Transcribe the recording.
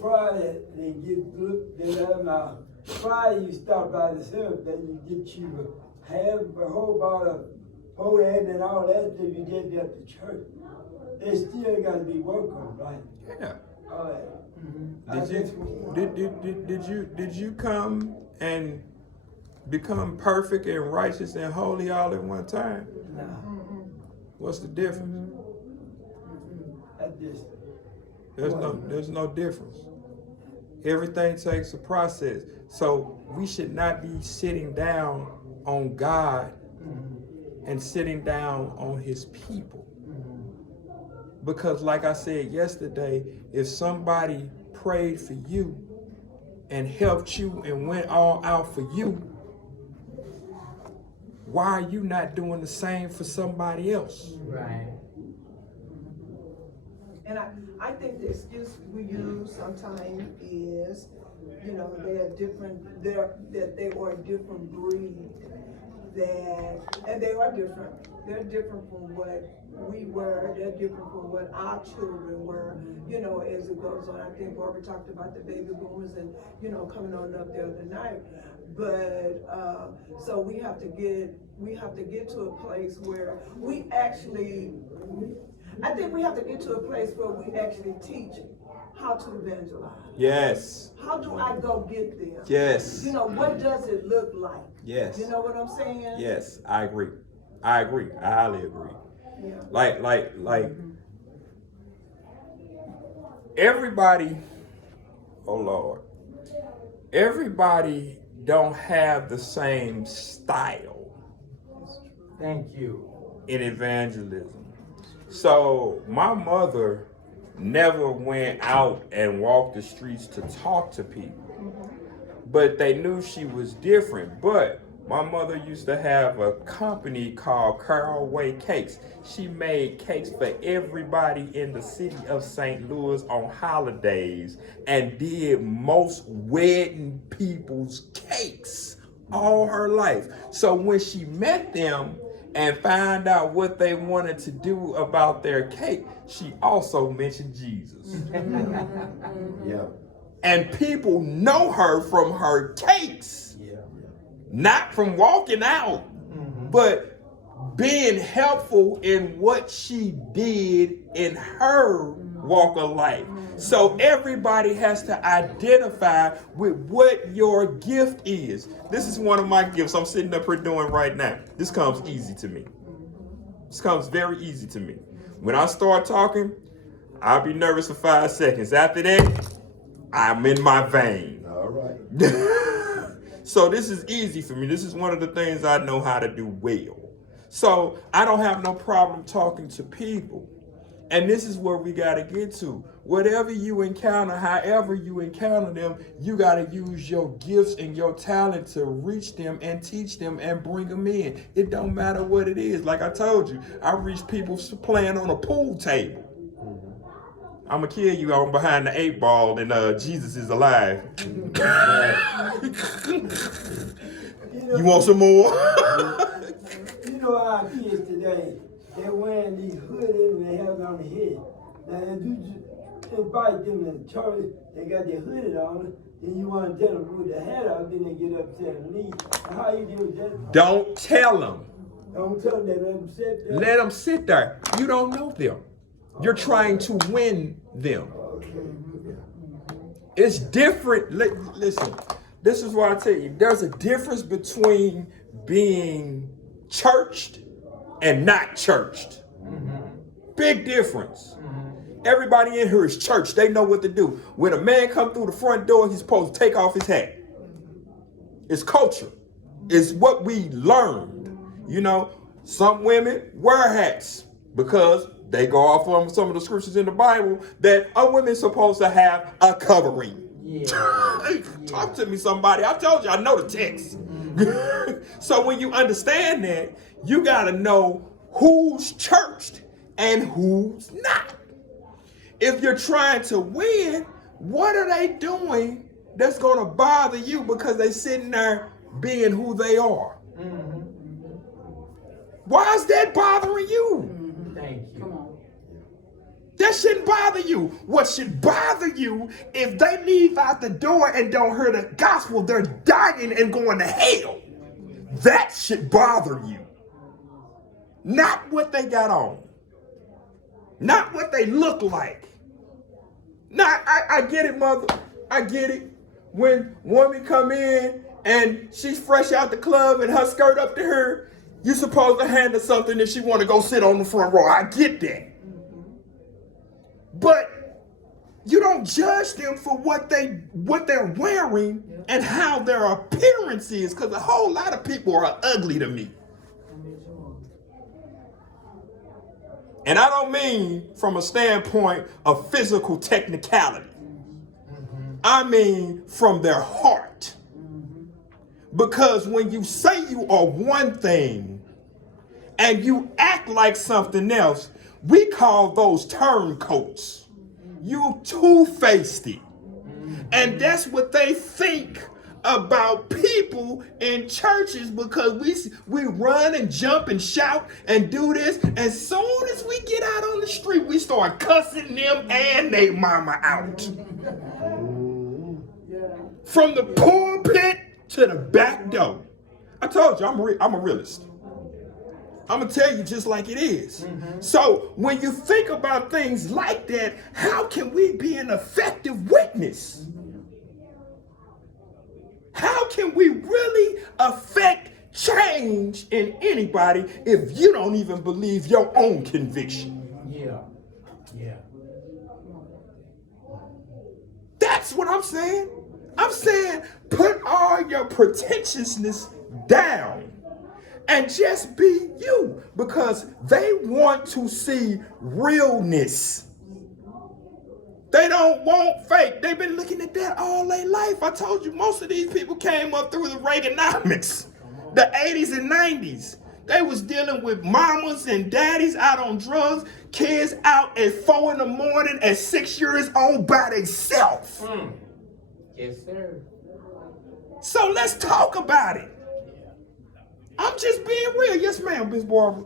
Friday, they let them out. Friday, you stop by the service, then you get you half a whole bottle of whole egg and all that till you get there to church. They still got to be worked on, right? Yeah. All right. Did you come and become perfect and righteous and holy all at one time? No. What's the difference? There's no difference. Everything takes a process. So we should not be sitting down on God and sitting down on his people. Because like I said yesterday, if somebody prayed for you and helped you and went all out for you, why are you not doing the same for somebody else? Right. And I think the excuse we use sometimes is, you know, they are different, that they are a different breed, and they are different. They're different from what we were, they're different from what our children were, you know, as it goes on. I think Barbara talked about the baby boomers and, you know, coming on up the other night. But, so we have to get to a place where we actually, I think we have to get to a place where we actually teach how to evangelize. Yes. How do I go get them? Yes. You know, what does it look like? Yes. You know what I'm saying? Yes, I agree. I highly agree. Yeah. Like everybody, oh Lord, everybody don't have the same style. Thank you. In evangelism. So my mother never went out and walked the streets to talk to people. But they knew she was different. But my mother used to have a company called Caraway Cakes. She made cakes for everybody in the city of St. Louis on holidays and did most wedding people's cakes all her life. So when she met them and found out what they wanted to do about their cake, she also mentioned Jesus. Yeah. And people know her from her cakes. Yeah. Not from walking out, but being helpful in what she did in her walk of life. So everybody has to identify with what your gift is. This is one of my gifts I'm sitting up here doing right now. This comes easy to me. This comes very easy to me. When I start talking, I'll be nervous for 5 seconds. After that, I'm in my vein. All right. So this is easy for me. This is one of the things I know how to do well. So I don't have no problem talking to people. And this is where we got to get to. Whatever you encounter, however you encounter them, you got to use your gifts and your talent to reach them and teach them and bring them in. It don't matter what it is. Like I told you, I reach people playing on a pool table. I'm going to kill you on behind the 8 ball and Jesus is alive. You want some more? You know our kids today, they're wearing these hoodies and they have it on the head. Now if you invite them to church, they got their hoodie on, then you want to tell them to put their hat up, then they get upset and leave. How you do that? Don't tell them. Don't tell them, they let them sit there. Let them sit there. You don't know them. You're trying to win them. It's different. Listen, this is what I tell you. There's a difference between being churched and not churched. Big difference. Everybody in here is church. They know what to do. When a man come through the front door, he's supposed to take off his hat. It's culture. It's what we learned. You know, some women wear hats because they go off on some of the scriptures in the Bible that a woman's supposed to have a covering. Talk to me, somebody. I told you, I know the text. So when you understand that, you got to know who's churched and who's not. If you're trying to win, what are they doing that's going to bother you because they sitting there being who they are? Why is that bothering you? Thank you. That shouldn't bother you. What should bother you if they leave out the door and don't hear the gospel, they're dying and going to hell. That should bother you. Not what they got on. Not what they look like. Not, I get it, mother. I get it. When woman come in and she's fresh out the club and her skirt up to her, you supposed to hand her something if she want to go sit on the front row. I get that. But you don't judge them for what they're wearing and how their appearance is, because a whole lot of people are ugly to me. And I don't mean from a standpoint of physical technicality. I mean from their heart. Because when you say you are one thing and you act like something else, we call those turncoats. You two-faced it. And that's what they think about people in churches, because we run and jump and shout and do this. As soon as we get out on the street, we start cussing them and their mama out. From the pulpit to the back door. I told you, I'm a realist. I'm going to tell you just like it is. So when you think about things like that, how can we be an effective witness? How can we really affect change in anybody if you don't even believe your own conviction? Yeah. That's what I'm saying. I'm saying put all your pretentiousness down and just be you, because they want to see realness. They don't want fake. They've been looking at that all their life. I told you, most of these people came up through the Reaganomics, the 80s and 90s. They was dealing with mamas and daddies out on drugs, kids out at 4 in the morning at 6 years old by themselves. Yes, sir. So let's talk about it. I'm just being real. Yes, ma'am, Miss Barbara.